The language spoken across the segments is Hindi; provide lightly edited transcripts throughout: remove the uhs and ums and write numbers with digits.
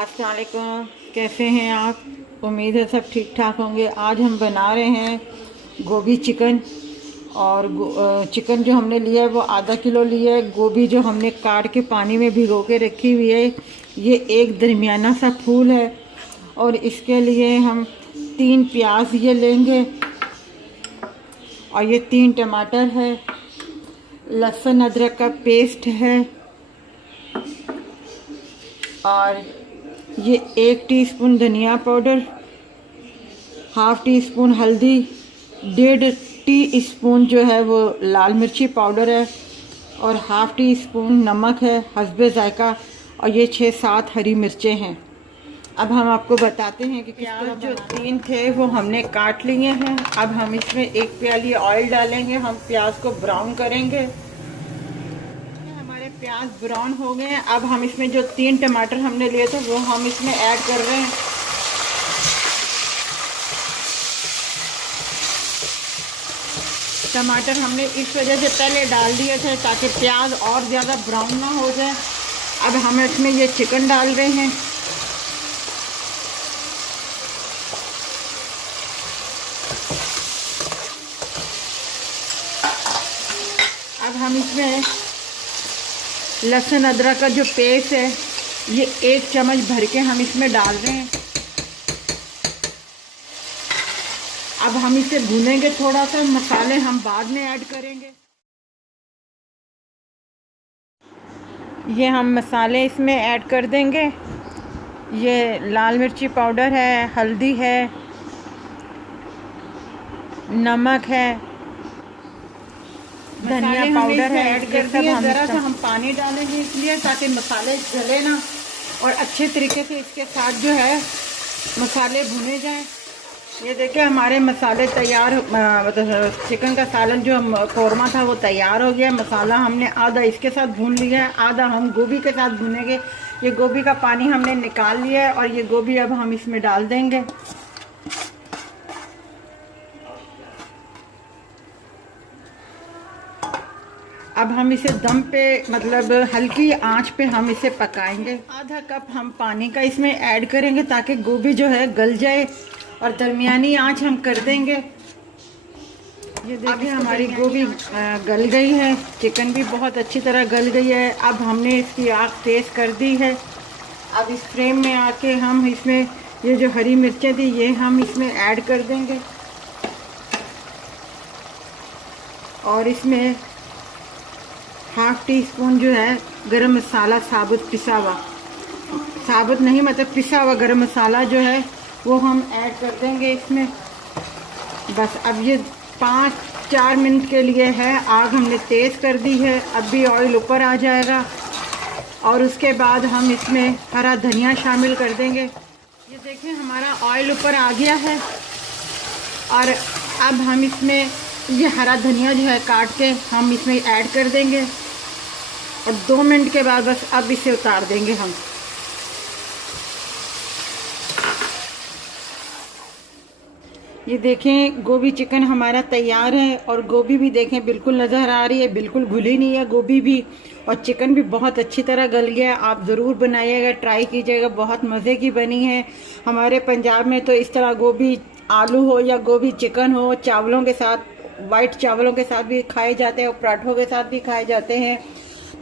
अस्सलाम वालेकुम, कैसे हैं आप? उम्मीद है सब ठीक ठाक होंगे। आज हम बना रहे हैं गोभी चिकन। और चिकन जो हमने लिया है वो आधा किलो लिया है। गोभी जो हमने काट के पानी में भिगो के रखी हुई है, ये एक दरमियाना सा फूल है। और इसके लिए हम 3 प्याज ये लेंगे, और ये 3 टमाटर है, लहसुन अदरक का पेस्ट है, और ये 1 टीस्पून धनिया पाउडर, हाफ टी स्पून हल्दी, 1.5 टीस्पून जो है वो लाल मिर्ची पाउडर है, और हाफ टी स्पून नमक है हस्बे जायका, और ये 6-7 हरी मिर्चें हैं। अब हम आपको बताते हैं कि प्याज जो 3 थे वो हमने काट लिए हैं। अब हम इसमें 1 प्याली ऑयल डालेंगे, हम प्याज को ब्राउन करेंगे। हमारे प्याज ब्राउन हो गए हैं। अब हम इसमें जो 3 टमाटर हमने लिए थे वो हम इसमें ऐड कर रहे हैं। टमाटर हमने इस वजह से पहले डाल दिए थे ताकि प्याज और ज़्यादा ब्राउन ना हो जाए। अब हम इसमें ये चिकन डाल रहे हैं। अब हम इसमें लहसुन अदरक का जो पेस्ट है ये 1 चम्मच भर के हम इसमें डाल रहे हैं। अब हम इसे भूनेंगे थोड़ा सा, मसाले हम बाद में ऐड करेंगे। ये हम मसाले इसमें ऐड कर देंगे। ये लाल मिर्ची पाउडर है, हल्दी है, नमक है, धनिया पाउडर है, ऐड कर दिए। ज़रा सा हम पानी डालेंगे इसलिए ताकि मसाले जले ना, और अच्छे तरीके से इसके साथ जो है मसाले भुने जाएं। ये देखिए हमारे मसाले तैयार, मतलब चिकन का सालन जो हम कौरमा था वो तैयार हो गया। मसाला हमने आधा इसके साथ भून लिया है, आधा हम गोभी के साथ भूनेंगे। ये गोभी का पानी हमने निकाल लिया है, और ये गोभी अब हम इसमें डाल देंगे। अब हम इसे दम पे, मतलब हल्की आंच पे हम इसे पकाएंगे। आधा कप हम पानी का इसमें ऐड करेंगे ताकि गोभी जो है गल जाए, और दरमियानी आंच हम कर देंगे। ये देखिए हमारी गोभी गल गई है, चिकन भी बहुत अच्छी तरह गल गई है। अब हमने इसकी आग तेज़ कर दी है। अब इस फ्लेम में आके हम इसमें ये जो हरी मिर्चें थी ये हम इसमें ऐड कर देंगे, और इसमें हाफ टी स्पून जो है गरम मसाला साबुत पिसा हुआ, साबुत नहीं मतलब पिसा हुआ गरम मसाला जो है वो हम ऐड कर देंगे इसमें। बस अब ये 5-4 मिनट के लिए है, आग हमने तेज़ कर दी है। अब भी ऑयल ऊपर आ जाएगा, और उसके बाद हम इसमें हरा धनिया शामिल कर देंगे। ये देखें हमारा ऑयल ऊपर आ गया है, और अब हम इसमें ये हरा धनिया जो है काट के हम इसमें ऐड कर देंगे, और 2 मिनट के बाद बस अब इसे उतार देंगे हम। ये देखें गोभी चिकन हमारा तैयार है, और गोभी भी देखें बिल्कुल नज़र आ रही है, बिल्कुल घुली नहीं है गोभी भी, और चिकन भी बहुत अच्छी तरह गल गया। आप ज़रूर बनाइएगा, ट्राई कीजिएगा, बहुत मज़े की बनी है। हमारे पंजाब में तो इस तरह गोभी आलू हो या गोभी चिकन हो, चावलों के साथ, वाइट चावलों के साथ भी खाए जाते हैं, और पराठों के साथ भी खाए जाते हैं,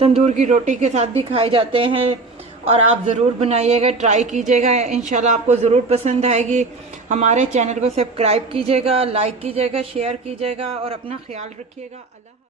तंदूर की रोटी के साथ भी खाए जाते हैं। और आप ज़रूर बनाइएगा, ट्राई कीजिएगा, इंशाल्लाह आपको ज़रूर पसंद आएगी। हमारे चैनल को सब्सक्राइब कीजिएगा, लाइक कीजिएगा, शेयर कीजिएगा, और अपना ख्याल रखिएगा। अल्लाह।